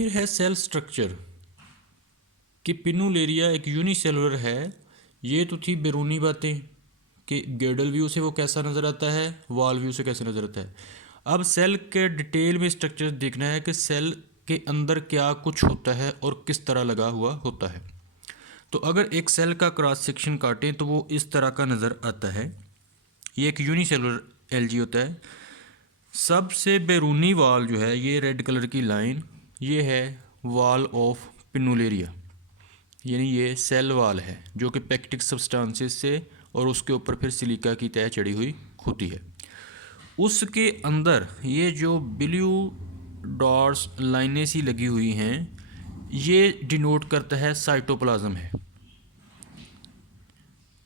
फिर है cell structure कि पिनुलेरिया एक यूनिसेलुलर है। ये तो थी बैरूनी बातें कि गेडल व्यू से वो कैसा नज़र आता है, वॉल व्यू से कैसे नज़र आता है। अब सेल के डिटेल में स्ट्रक्चर देखना है कि सेल के अंदर क्या कुछ होता है और किस तरह लगा हुआ होता है। तो अगर एक सेल का क्रॉस सेक्शन काटें तो वो इस तरह का नज़र आता है। ये एक यूनिसेलुलर एलजी होता है। सबसे बैरूनी वॉल जो है, ये रेड कलर की लाइन, ये है वॉल ऑफ पिनुलेरिया, यानी ये सेल वाल है जो कि पेक्टिक सब्सटेंसेस से और उसके ऊपर फिर सिलिका की तह चढ़ी हुई होती है। उसके अंदर ये जो ब्लू डॉट्स लाइनें सी लगी हुई हैं, ये डिनोट करता है साइटोप्लाज्म है।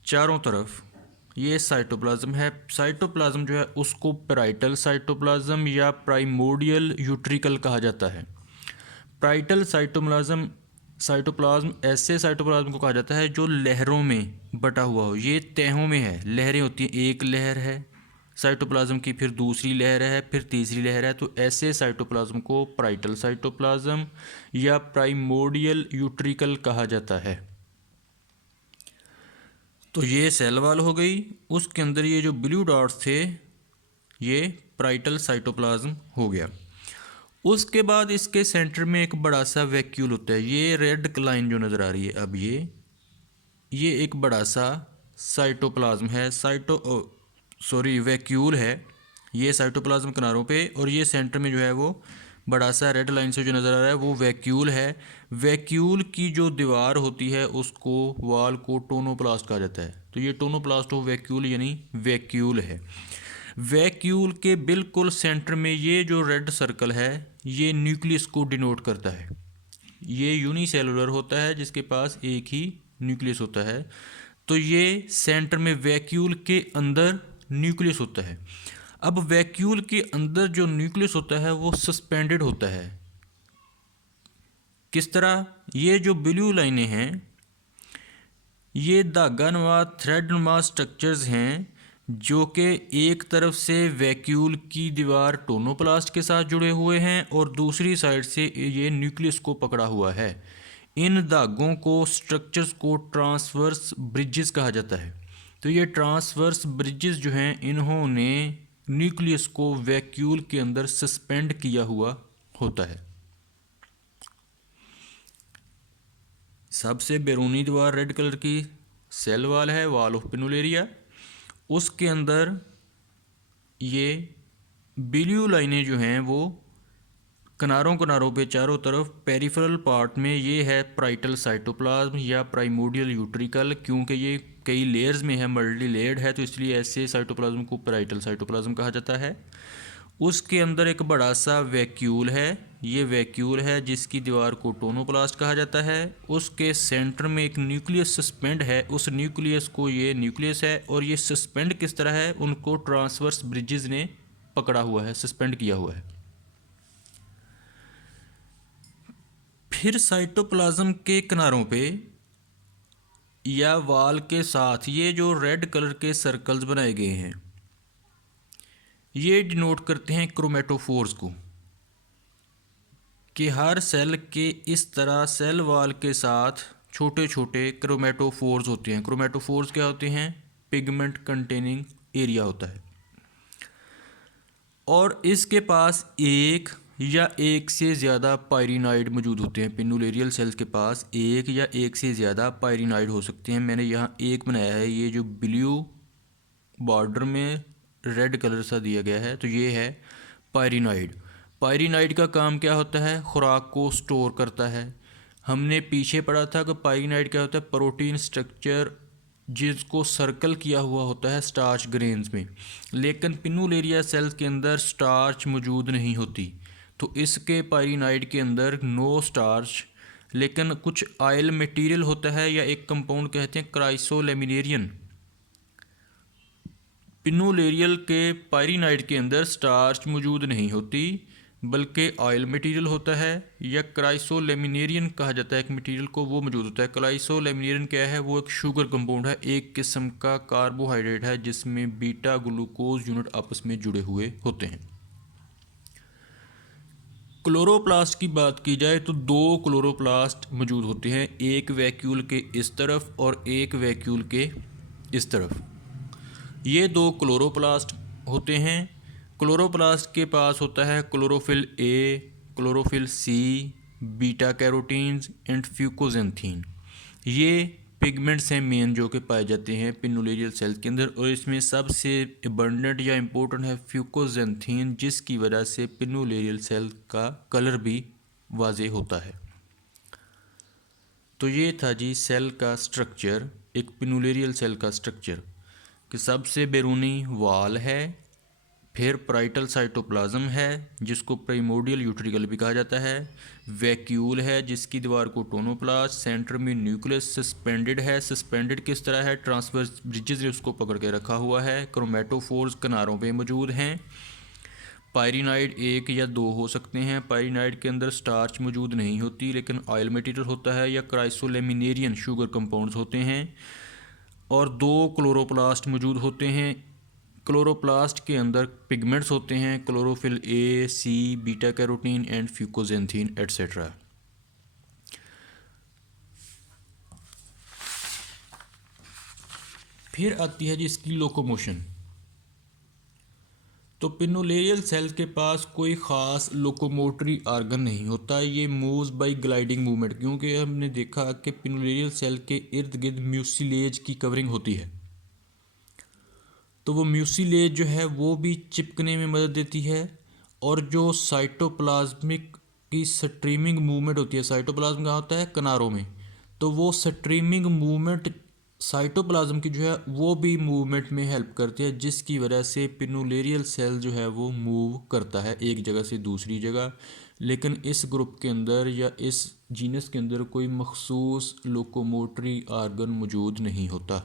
चारों तरफ ये साइटोप्लाज्म है। साइटोप्लाज्म जो है उसको पैराइटल साइटोप्लाज्म या प्राइमोर्डियल यूट्रिकल कहा जाता है। पैराइटल साइटोप्लाज्म ऐसे साइटोप्लाज्म को कहा जाता है जो लहरों में बटा हुआ हो। ये तहों में है, लहरें होती हैं, एक लहर है साइटोप्लाज्म की, फिर दूसरी लहर है, फिर तीसरी लहर है। तो ऐसे साइटोप्लाज्म को पैराइटल साइटोप्लाज्म या प्राइमोर्डियल यूट्रिकल कहा जाता है। तो ये सेल वॉल हो गई, उसके अंदर ये जो ब्लू डॉट्स थे ये पैराइटल साइटोप्लाज्म हो गया। उसके बाद इसके सेंटर में एक बड़ा सा वैक्यूल होता है। ये रेड लाइन जो नज़र आ रही है, अब ये एक बड़ा सा साइटोप्लाज्म है, वैक्यूल है। ये साइटोप्लाज्म किनारों पे, और ये सेंटर में जो है वो बड़ा सा रेड लाइन से जो नज़र आ रहा है वो वैक्यूल है। वैक्यूल की जो दीवार होती है उसको, वॉल को टोनोप्लास्ट कहा जाता है। तो ये टोनोप्लास्ट ऑफ वैक्यूल यानी वैक्यूल है। वैक्यूल के बिल्कुल सेंटर में ये जो रेड सर्कल है ये न्यूक्लियस को डिनोट करता है। ये यूनिसेलुलर होता है जिसके पास एक ही न्यूक्लियस होता है। तो ये सेंटर में वैक्यूल के अंदर न्यूक्लियस होता है। अब वैक्यूल के अंदर जो न्यूक्लियस होता है वो सस्पेंडेड होता है। किस तरह? ये जो ब्लू लाइनें हैं ये धागानुमा थ्रेडनुमा स्ट्रक्चर्स हैं जो कि एक तरफ से वैक्यूल की दीवार टोनोप्लास्ट के साथ जुड़े हुए हैं और दूसरी साइड से ये न्यूक्लियस को पकड़ा हुआ है। इन धागों को, स्ट्रक्चर्स को ट्रांसवर्स ब्रिजेस कहा जाता है। तो ये ट्रांसवर्स ब्रिजेस जो हैं इन्होंने न्यूक्लियस को वैक्यूल के अंदर सस्पेंड किया हुआ होता है। सबसे बैरूनी दीवार रेड कलर की सेल वाल है, वॉल ऑफ पिनुलेरिया। उसके अंदर ये ब्लू लाइनें जो हैं वो किनारों किनारों पे चारों तरफ पेरिफेरल पार्ट में, ये है पैराइटल साइटोप्लाज्म या प्राइमोर्डियल यूट्रिकल। क्योंकि ये कई लेयर्स में है, मल्टी लेयर्ड है, तो इसलिए ऐसे साइटोप्लाज्म को पैराइटल साइटोप्लाज्म कहा जाता है। उसके अंदर एक बड़ा सा वैक्यूल है, ये वैक्यूल है जिसकी दीवार को टोनोप्लास्ट कहा जाता है। उसके सेंटर में एक न्यूक्लियस सस्पेंड है, उस न्यूक्लियस को, ये न्यूक्लियस है, और ये सस्पेंड किस तरह है, उनको ट्रांसवर्स ब्रिजेस ने पकड़ा हुआ है, सस्पेंड किया हुआ है। फिर साइटोप्लाज्म के किनारों पे या वाल के साथ ये जो रेड कलर के सर्कल्स बनाए गए हैं ये डिनोट करते हैं क्रोमेटोफोर्स को, कि हर सेल के इस तरह सेल वाल के साथ छोटे छोटे क्रोमेटोफोर्स होते हैं। क्रोमेटोफोर्स क्या होते हैं? पिगमेंट कंटेनिंग एरिया होता है। और इसके पास एक या एक से ज़्यादा पायरिनाइड मौजूद होते हैं। पिनुलेरियल सेल्स के पास एक या एक से ज़्यादा पायरिनाइड हो सकते हैं। मैंने यहाँ एक बनाया है, ये जो ब्लू बॉर्डर में रेड कलर सा दिया गया है, तो ये है पायरिनाइड। पायरिनाइड का काम क्या होता है? खुराक को स्टोर करता है। हमने पीछे पढ़ा था कि पायरिनाइड क्या होता है? प्रोटीन स्ट्रक्चर जिसको सर्कल किया हुआ होता है स्टार्च ग्रेन्स में। लेकिन पिनुलेरिया सेल्स के अंदर स्टार्च मौजूद नहीं होती, तो इसके पायरिनाइड के अंदर नो स्टार्च, लेकिन कुछ ऑयल मटेरियल होता है या एक कंपाउंड कहते हैं क्राइसोलेमिनेरियन। पिनुलेरियल के पायरिनाइड के अंदर स्टार्च मौजूद नहीं होती बल्कि ऑयल मटेरियल होता है, या क्राइसोलेमिनेरियन कहा जाता है एक मटेरियल को, वो मौजूद होता है। क्राइसोलेमिनेरियन क्या है? वो एक शुगर कंपाउंड है, एक किस्म का कार्बोहाइड्रेट है जिसमें बीटा ग्लूकोज यूनिट आपस में जुड़े हुए होते हैं। क्लोरोप्लास्ट की बात की जाए तो दो क्लोरोप्लास्ट मौजूद होते हैं, एक वैक्यूल के इस तरफ और एक वैक्यूल के इस तरफ। ये दो क्लोरोप्लास्ट होते हैं। क्लोरोप्लास्ट के पास होता है chlorophyll A, chlorophyll C, beta carotenes and fucoxanthin. ये पिगमेंट्स हैं मेन जो कि पाए जाते हैं पिनुलेरियल सेल के अंदर, और इसमें सबसे अबंडेंट या इम्पोर्टेंट है फ्यूकोजेंथीन, जिसकी वजह से पिनुलेरियल सेल का कलर भी वाज़ेह होता है। तो ये था जी सेल का स्ट्रक्चर, एक पिनुलेरियल सेल का स्ट्रक्चर कि सबसे बैरूनी वाल है, फिर पैराइटल साइटोप्लाज्म है जिसको प्राइमोर्डियल यूट्रिकल भी कहा जाता है, वैक्यूल है जिसकी दीवार को टोनोप्लास्ट, सेंटर में न्यूक्लियस सस्पेंडेड है। सस्पेंडेड किस तरह है? ट्रांसवर्स ब्रिजेस ने उसको पकड़ के रखा हुआ है। क्रोमेटोफोर्स किनारों पे मौजूद हैं। पायरिनाइड एक या दो हो सकते हैं। पायरिनाइड के अंदर स्टार्च मौजूद नहीं होती लेकिन ऑयल मटेरियल होता है, या क्राइसोलेमिनेरियन शुगर कंपाउंड्स होते हैं। और दो क्लोरोप्लास्ट मौजूद होते हैं। क्लोरोप्लास्ट के अंदर पिगमेंट्स होते हैं, chlorophyll A, C, beta carotene and fucoxanthin etcetera. फिर आती है जी इसकी लोकोमोशन। तो पिनुलेरियल सेल के पास कोई ख़ास लोकोमोटरी आर्गन नहीं होता, ये मूव्स बाय ग्लाइडिंग मूवमेंट, क्योंकि हमने देखा कि पिनुलेरियल सेल के इर्द गिर्द म्यूसिलेज की कवरिंग होती है। तो वो म्यूसिलेज जो है वो भी चिपकने में मदद देती है, और जो साइटोप्लाज्मिक की स्ट्रीमिंग मूवमेंट होती है, साइटोप्लाज्म कहाँ होता है? किनारों में। तो वो स्ट्रीमिंग मूवमेंट साइटोप्लाज्म की जो है वो भी मूवमेंट में हेल्प करती है, जिसकी वजह से पिनुलेरियल सेल जो है वो मूव करता है एक जगह से दूसरी जगह। लेकिन इस ग्रुप के अंदर या इस जीनस के अंदर कोई मखसूस लोकोमोटरी आर्गन मौजूद नहीं होता।